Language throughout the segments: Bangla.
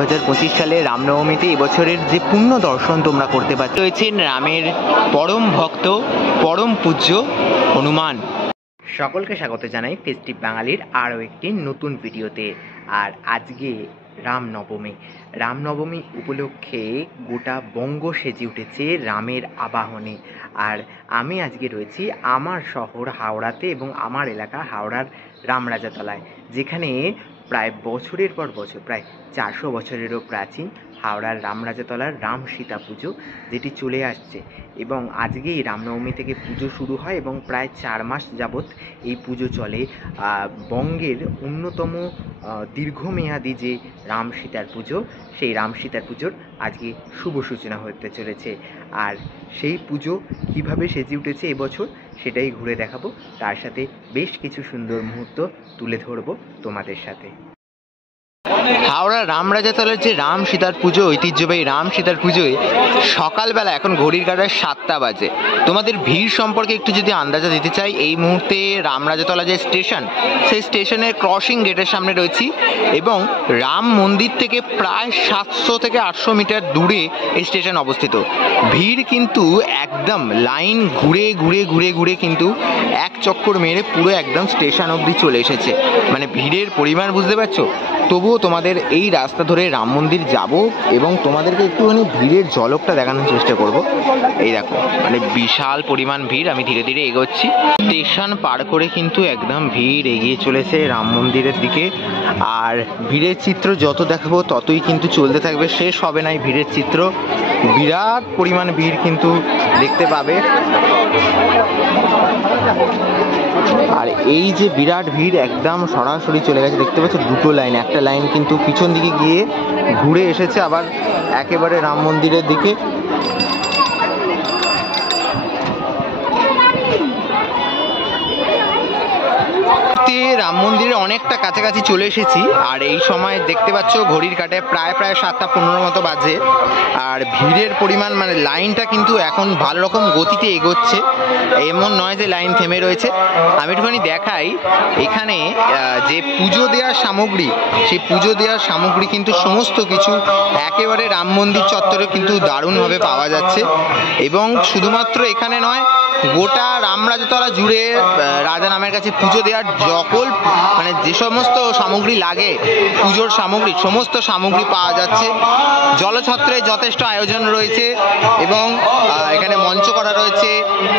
2025 সালে রামনবমীতে এবছরের যে পূর্ণ দর্শন তোমরা করতে পারছো রয়েছেন রামের পরম ভক্ত পরম পূজ্য হনুমান। সকলকে স্বাগত জানাই ফেস্টিভ বাঙালির আরও একটি নতুন ভিডিওতে। আর আজকে রামনবমী উপলক্ষে গোটা বঙ্গ সেজে উঠেছে রামের আবাহনে। আর আমি আজকে রয়েছি আমার শহর হাওড়াতে এবং আমার এলাকা হাওড়ার রামরাজাতলায়, যেখানে প্রায় বছরের পর বছর, প্রায় 400 বছরেরও প্রাচীন হাওড়ার রামরাজাতলার রাম সীতা পুজো যেটি চলে আসছে। এবং আজকেই রামনবমী থেকে পুজো শুরু হয় এবং প্রায় 4 মাস যাবৎ এই পুজো চলে। বঙ্গের অন্যতম দীর্ঘমেয়াদী যে রাম সীতার পুজো, সেই রাম সীতার পুজোর আজকে শুভ সূচনা হতে চলেছে। আর সেই পুজো কীভাবে সেজে উঠেছে এবছর সেটাই ঘুরে দেখাবো, তার সাথে বেশ কিছু সুন্দর মুহূর্ত তুলে ধরবো তোমাদের সাথে। হাওড়া রামরাজাতলার যে রাম সীতার পুজো, ঐতিহ্যবাহী রাম সীতার পুজোয় সকালবেলা এখন ঘড়ির কাঁটায় 7টা বাজে। তোমাদের ভিড় সম্পর্কে একটু যদি আন্দাজা দিতে চাই, এই মুহূর্তে রামরাজাতলা যে স্টেশন, সেই স্টেশনের ক্রসিং গেটের সামনে রয়েছি এবং রাম মন্দির থেকে প্রায় 700 থেকে 800 মিটার দূরে এই স্টেশন অবস্থিত। ভিড় কিন্তু একদম লাইন ঘুরে ঘুরে ঘুরে ঘুরে কিন্তু এক চক্কর মেরে পুরো একদম স্টেশন অবধি চলে এসেছে। মানে ভিড়ের পরিমাণ বুঝতে পারছো। তবুও তোমাদের এই রাস্তা ধরে রাম মন্দির যাব এবং তোমাদেরকে একটুখানি ভিড়ের ঝলকটা দেখানোর চেষ্টা করব। এই দেখো, মানে বিশাল পরিমাণ ভিড়। আমি ধীরে ধীরে এগোচ্ছি। স্টেশন পার করে কিন্তু একদম ভিড় এগিয়ে চলেছে রাম মন্দিরের দিকে। আর ভিড়ের চিত্র যত দেখাবো ততই কিন্তু চলতে থাকবে, শেষ হবে না এই ভিড়ের চিত্র। বিরাট পরিমাণ ভিড় কিন্তু দেখতে পাবে। আর এই যে বিরাট ভিড় একদম সরাসরি চলে গেছে, দেখতে পাচ্ছ দুটো লাইন, একটা লাইন কিন্তু পিছন দিকে গিয়ে ঘুরে এসেছে আবার একেবারে রাম মন্দিরের দিকে। রাম মন্দিরের অনেকটা কাছাকাছি চলে এসেছি। আর এই সময় দেখতে পাচ্ছ ঘড়ির কাঁটায় প্রায় 7টা 15 মতো বাজে। আর ভিড়ের পরিমাণ, মানে লাইনটা কিন্তু এখন ভালো রকম গতিতে এগোচ্ছে, এমন নয় যে লাইন থেমে রয়েছে। আমি একটুখানি দেখাই, এখানে যে পুজো দেওয়ার সামগ্রী, সেই পুজো দেওয়ার সামগ্রী কিন্তু সমস্ত কিছু একেবারে রাম মন্দির চত্বরে কিন্তু দারুণভাবে পাওয়া যাচ্ছে। এবং শুধুমাত্র এখানে নয়, গোটা রামরাজাতলা জুড়ে রাজা নামের কাছে পুজো দেওয়ার মানে যে সমস্ত সামগ্রী লাগে, পুজোর সামগ্রী, সমস্ত সামগ্রী পাওয়া যাচ্ছে। জলছত্রের যথেষ্ট আয়োজন রয়েছে এবং এখানে মঞ্চ করা রয়েছে।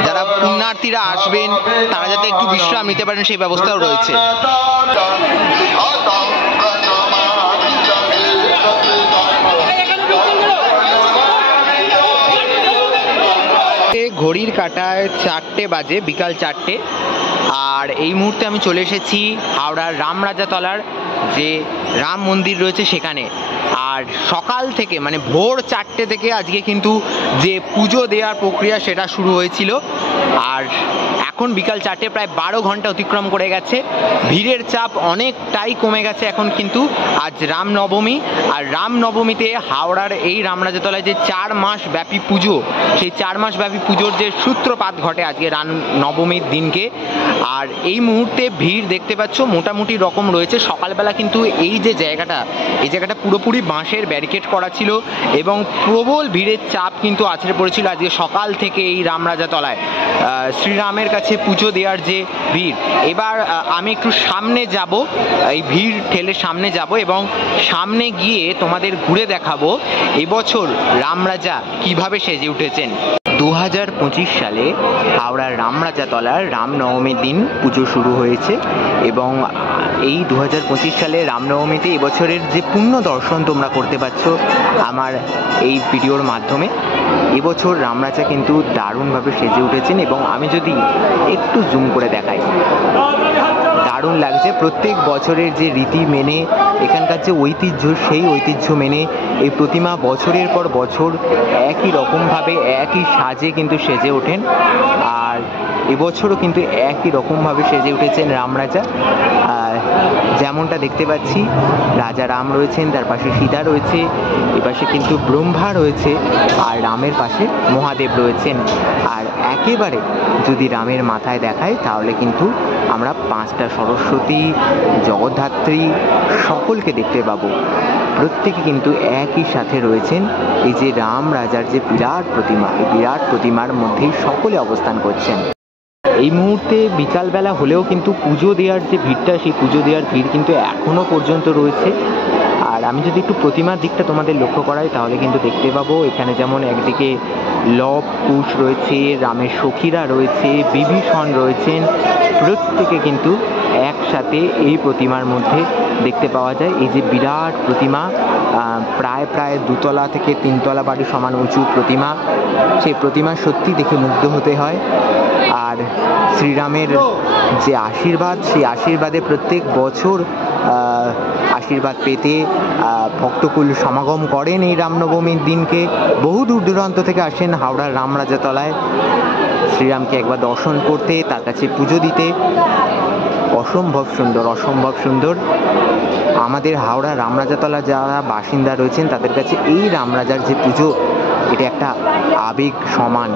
যারা পুণ্যার্থীরা আসবেন তারা যাতে একটু বিশ্রাম নিতে পারেন সেই ব্যবস্থাও রয়েছে। ঘড়ির কাঁটায় 4টে বাজে, বিকাল 4টে। আর এই মুহূর্তে আমি চলে এসেছি হাওড়ার রামরাজাতলার যে রাম মন্দির রয়েছে সেখানে। আর সকাল থেকে, মানে ভোর 4টে থেকে আজকে কিন্তু যে পুজো দেওয়ার প্রক্রিয়া সেটা শুরু হয়েছিল। আর এখন বিকাল 4টে, প্রায় 12 ঘন্টা অতিক্রম করে গেছে। ভিড়ের চাপ অনেকটাই কমে গেছে এখন কিন্তু। আজ রামনবমী, আর রামনবমীতে হাওড়ার এই রামরাজাতলায় যে 4 মাস ব্যাপী পুজো, সেই 4 মাস ব্যাপী পুজোর যে সূত্রপাত ঘটে আজকে রামনবমীর দিনকে। আর এই মুহূর্তে ভিড় দেখতে পাচ্ছ মোটামুটি রকম রয়েছে। সকালবেলা কিন্তু এই যে জায়গাটা, এই জায়গাটা পুরোপুরি বাঁশের ব্যারিকেড করা ছিল এবং প্রবল ভিড়ের চাপ কিন্তু আছড়ে পড়েছিল আজকে সকাল থেকে এই রামরাজাতলায় শ্রীরামের কাছে পুজো দেওয়ার যে ভিড়। এবার আমি একটু সামনে যাব, এই ভিড় ঠেলে সামনে যাব এবং সামনে গিয়ে তোমাদের ঘুরে দেখাবো এবছর রামরাজা কিভাবে সেজে উঠেছেন। 2025 সালে হাওড়ার রামরাজাতলার রামনবমীর দিন পুজো শুরু হয়েছে এবং এই 2025 সালে রামনবমীতে এবছরের যে পূর্ণ দর্শন তোমরা করতে পারছো আমার এই ভিডিওর মাধ্যমে। এবছর রামরাজা কিন্তু দারুণভাবে সেজে উঠেছেন এবং আমি যদি একটু জুম করে দেখাই, দারুণ লাগছে। প্রত্যেক বছরের যে রীতি মেনে, এখানকার যে ঐতিহ্য, সেই ঐতিহ্য মেনে এই প্রতিমা বছরের পর বছর একই রকমভাবে একই সাজে কিন্তু সেজে ওঠেন। আর এবছরও কিন্তু একই রকমভাবে সেজে উঠেছেন রামরাজা। যেমনটা দেখতে পাচ্ছি, রাজা রাম রয়েছেন, তার পাশে সীতা রয়েছে, এপাশে কিন্তু ব্রহ্মা রয়েছে, আর রামের পাশে মহাদেব রয়েছেন। আর একেবারে যদি রামের মাথায় দেখায় তাহলে কিন্তু আমরা 5টা সরস্বতী, জগদ্ধাত্রী সকলকে দেখতে পাবো। প্রত্যেকে কিন্তু একই সাথে রয়েছেন। এই যে রাম রাজার যে বিরাট প্রতিমা, এই বিরাট প্রতিমার মধ্যেই সকলে অবস্থান করছেন। এই মুহূর্তে বিকালবেলা হলেও কিন্তু পুজো দেওয়ার যে ভিড়টা, সেই পুজো দেওয়ার ভিড় কিন্তু এখনো পর্যন্ত রয়েছে। আর আমি যদি একটু প্রতিমার দিকটা তোমাদের লক্ষ্য করাই তাহলে কিন্তু দেখতে পাবো এখানে যেমন একদিকে লব কুশ রয়েছে, রামের সখীরা রয়েছে, বিভীষণ রয়েছেন, প্রত্যেকে কিন্তু একসাথে এই প্রতিমার মধ্যে দেখতে পাওয়া যায়। এই যে বিরাট প্রতিমা, প্রায় 2তলা থেকে 3তলা বাড়ি সমান উঁচু প্রতিমা, সেই প্রতিমা সত্যি দেখে মুগ্ধ হতে হয়। আর শ্রীরামের যে আশীর্বাদ, সেই আশীর্বাদে প্রত্যেক বছর আশীর্বাদ পেতে ভক্তকুল সমাগম করেন এই রামনবমীর দিনকে। বহু দূর দূরান্ত থেকে আসেন হাওড়ার রামরাজাতলায় শ্রীরামকে একবার দর্শন করতে, তার কাছে পুজো দিতে। অসম্ভব সুন্দর, অসম্ভব সুন্দর। আমাদের হাওড়া রামরাজাতলার যারা বাসিন্দা রয়েছেন তাদের কাছে এই রামরাজার যে পুজো, এটা একটা আবেগ সমান।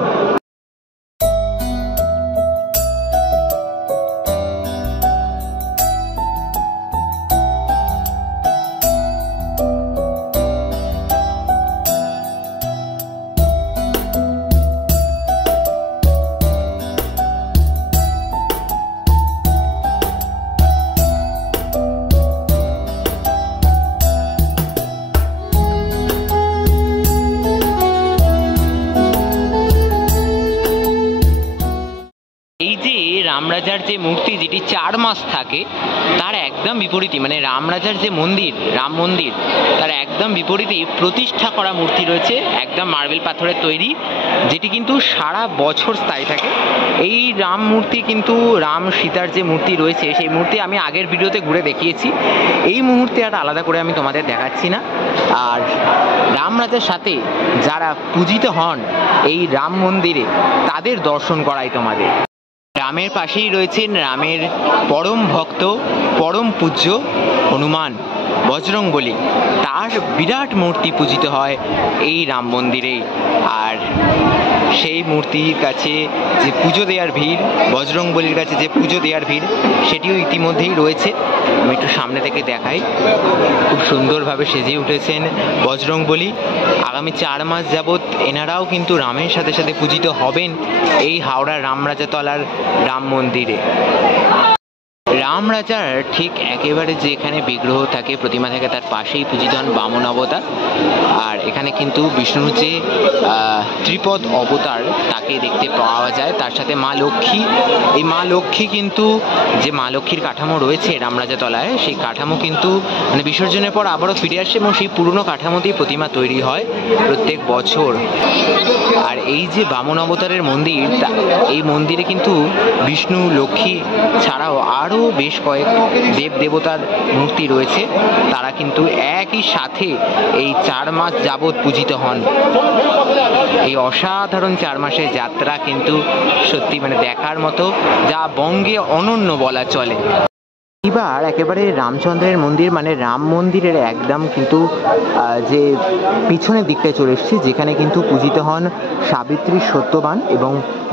রামরাজার যে মূর্তি, যেটি 4 মাস থাকে, তার একদম বিপরীতে, মানে রামরাজার যে মন্দির, রাম মন্দির, তার একদম বিপরীতে প্রতিষ্ঠা করা মূর্তি রয়েছে, একদম মার্বেল পাথরের তৈরি, যেটি কিন্তু সারা বছর স্থায়ী থাকে। এই রাম মূর্তি কিন্তু রাম সীতার যে মূর্তি রয়েছে, সেই মূর্তি আমি আগের ভিডিওতে ঘুরে দেখিয়েছি। এই মুহূর্তে আর আলাদা করে আমি তোমাদের দেখাচ্ছি না। আর রামরাজার সাথে যারা পূজিত হন এই রাম মন্দিরে, তাদের দর্শন করাই তোমাদের। রামের পাশেই রয়েছেন রামের পরম ভক্ত, পরম পূজ্য হনুমান, বজরংবলী। তার বিরাট মূর্তি পূজিত হয় এই রাম মন্দিরেই। আর সেই মূর্তির কাছে যে পুজো দেওয়ার ভিড়, বজরংবলীর কাছে যে পুজো দেওয়ার ভিড়, সেটিও ইতিমধ্যেই রয়েছে। আমি একটু সামনে থেকে দেখাই। খুব সুন্দরভাবে সেজে উঠেছেন বজরংবলী। আগামী 4 মাস যাবৎ এনারাও কিন্তু রামের সাথে সাথে পূজিত হবেন এই হাওড়ার রামরাজাতলার রাম মন্দিরে। রাম রাজার ঠিক একেবারে যে এখানে বিগ্রহ থাকে, প্রতিমা থাকে, তার পাশেই পূজিত হন বামন অবতার। আর এখানে কিন্তু বিষ্ণুর যে ত্রিপদ অবতার, তাকে দেখতে পাওয়া যায়। তার সাথে মা লক্ষ্মী। এই মা লক্ষ্মী কিন্তু, যে মা লক্ষ্মীর কাঠামো রয়েছে রামরাজাতলায়, সেই কাঠামো কিন্তু মানে বিসর্জনের পর আবারও ফিরে আসে এবং সেই পুরনো কাঠামোতেই প্রতিমা তৈরি হয় প্রত্যেক বছর। আর এই যে বামন অবতারের মন্দির, এই মন্দিরে কিন্তু বিষ্ণু, লক্ষ্মী ছাড়াও আরও বেশ কয়েক দেব দেবতার মূর্তি রয়েছে। তারা কিন্তু একই সাথে এই 4 মাস যাবৎ পূজিত হন। এই অসাধারণ 4 মাসের যাত্রা কিন্তু সত্যি মানে দেখার মতো, যা বঙ্গে অনন্য বলা চলে। এবার একেবারে রামচন্দ্রের মন্দির মানে রাম মন্দিরের একদম কিন্তু যে পিছনের দিকটায় চলে এসেছি, যেখানে কিন্তু পূজিত হন সাবিত্রী, সত্যবান এবং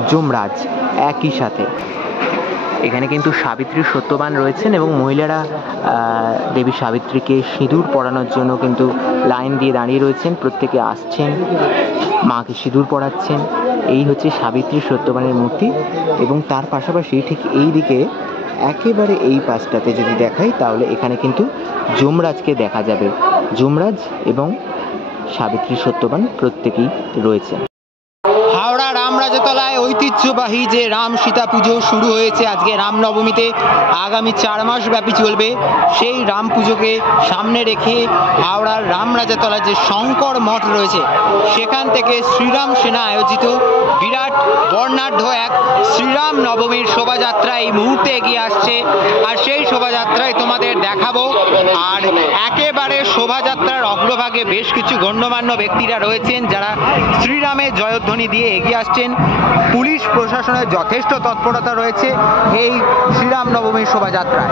যমরাজ একই সাথে। এখানে কিন্তু সাবিত্রী, সত্যবান রয়েছেন এবং মহিলারা দেবী সাবিত্রীকে সিঁদুর পরানোর জন্য কিন্তু লাইন দিয়ে দাঁড়িয়ে রয়েছেন। প্রত্যেকে আসছেন, মাকে সিঁদুর পরাচ্ছেন। এই হচ্ছে সাবিত্রী, সত্যবানের মূর্তি। এবং তার পাশাপাশি ঠিক এই দিকে একেবারে এই পাশটাতে যদি দেখাই, তাহলে এখানে কিন্তু যমরাজকে দেখা যাবে। যমরাজ এবং সাবিত্রী, সত্যবান প্রত্যেকেই রয়েছে। হাওড়া রামরাজাতলায় ঐতিহ্যবাহী যে রাম সীতা পুজো শুরু হয়েছে আজকে রামনবমীতে, আগামী 4 মাস ব্যাপী চলবে। সেই রাম পুজোকে সামনে রেখে হাওড়ার রামরাজাতলার যে শঙ্কর মঠ রয়েছে, সেখান থেকে শ্রীরাম সেনা আয়োজিত বিরাট বর্ণাঢ্য এক শ্রীরাম নবমীর শোভাযাত্রা এই মুহূর্তে এগিয়ে আসছে। আর সেই শোভাযাত্রায় তোমাদের দেখাবো। আর একেবারে শোভাযাত্রার অগ্রভাগে বেশ কিছু গণ্যমান্য ব্যক্তিরা রয়েছেন, যারা শ্রীরামের জয়ধ্বনি দিয়ে এগিয়ে আসছেন। পুলিশ প্রশাসনের যথেষ্ট তৎপরতা রয়েছে এই শ্রীরাম নবমীর শোভাযাত্রায়।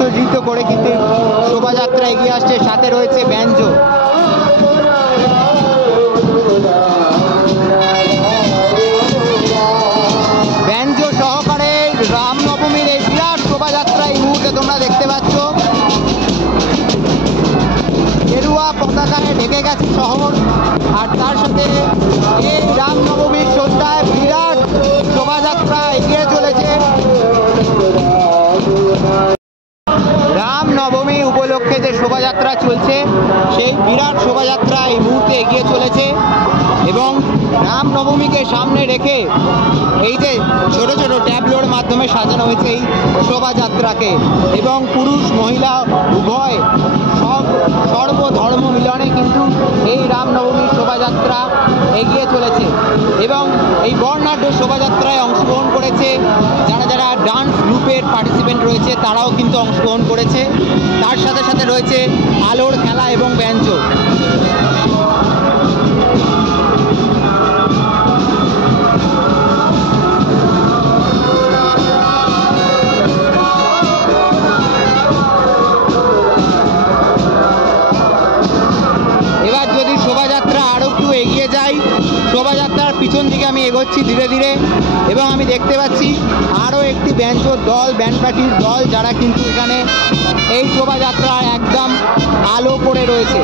উৎসর্জিত করে কিন্তু শোভাযাত্রা এগিয়ে আসছে। সাথে রয়েছে ব্যাঞ্জো। ব্যাঞ্জো সহকারে রামনবমীর এই বিরাট শোভাযাত্রা এই মুহূর্তে তোমরা দেখতে পাচ্ছ। গেরুয়া পতাকায় ঢেকে গেছে শহর, আর তার সাথে এই রামনবমীর সন্ধ্যায় বিরাট শোভাযাত্রা এগিয়ে চলেছে। রামনবমী উপলক্ষে যে শোভাযাত্রা চলছে সেই বিরাট শোভাযাত্রা এই মুহূর্তে এগিয়ে চলেছে এবং রামনবমীকে সামনে রেখে এই যে ছোট ছোট ট্যাবলোর মাধ্যমে সাজানো হয়েছে এই শোভাযাত্রাকে এবং পুরুষ মহিলা উভয় সর্বধর্ম মিলনে কিন্তু এই রামনবমীর শোভাযাত্রা এগিয়ে চলেছে এবং এই বর্ণাঢ্য শোভাযাত্রায় অংশগ্রহণ করেছে যারা যারা ডান্স গ্রুপের পার্টিসিপেন্ট রয়েছে, তারাও কিন্তু অংশগ্রহণ করেছে। তার সাথে সাথে রয়েছে আলোর খেলা এবং ব্যাঞ্জো। এবার যদি শোভাযাত্রা আরও একটু এগিয়ে যায়, শোভাযাত্রার পিছন দিকে আমি এগোচ্ছি ধীরে ধীরে এবং আমি দেখতে পাচ্ছি আরও একটি ব্যাঞ্জোর দল, ব্যান্ড পার্টির দল, যারা কিন্তু এখানে এই শোভাযাত্রার একদম আলো করে রয়েছে।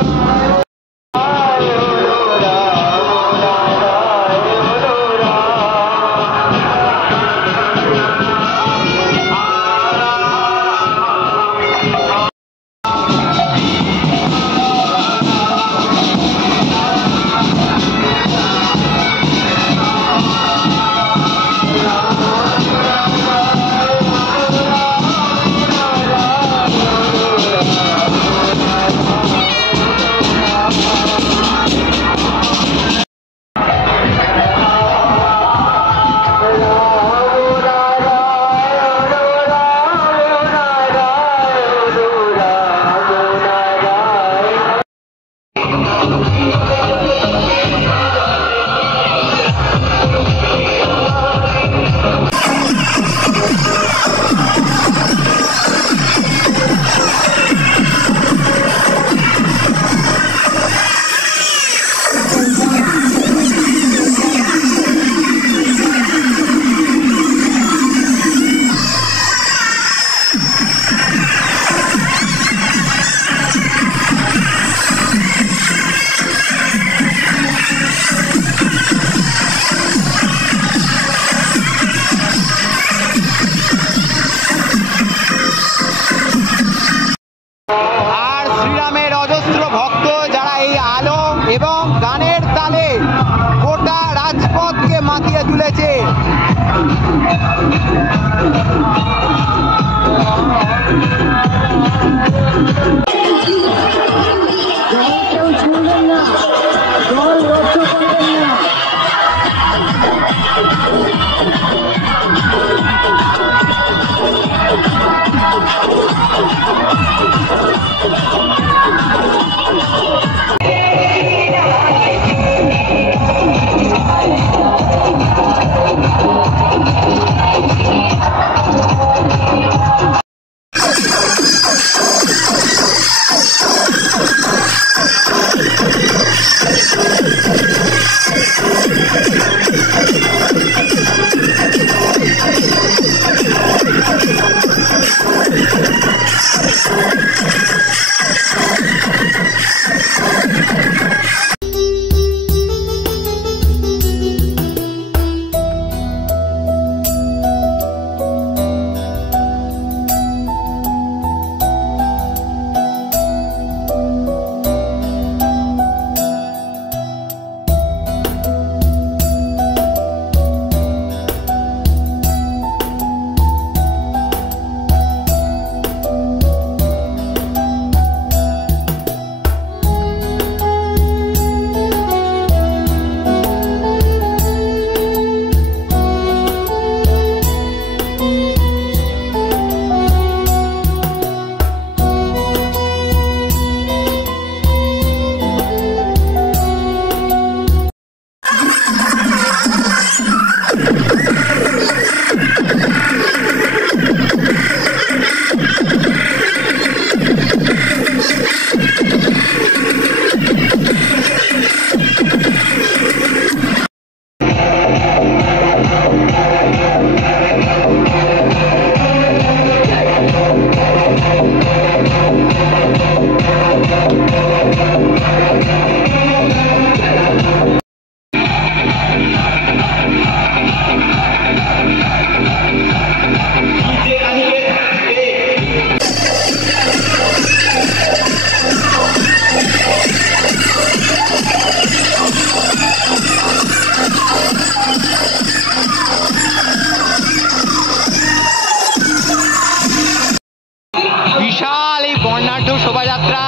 শোভাযাত্রা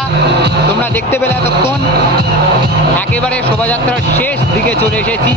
তোমরা দেখতে পেলে এতক্ষণ। একেবারে শোভাযাত্রার শেষ দিকে চলে এসেছি।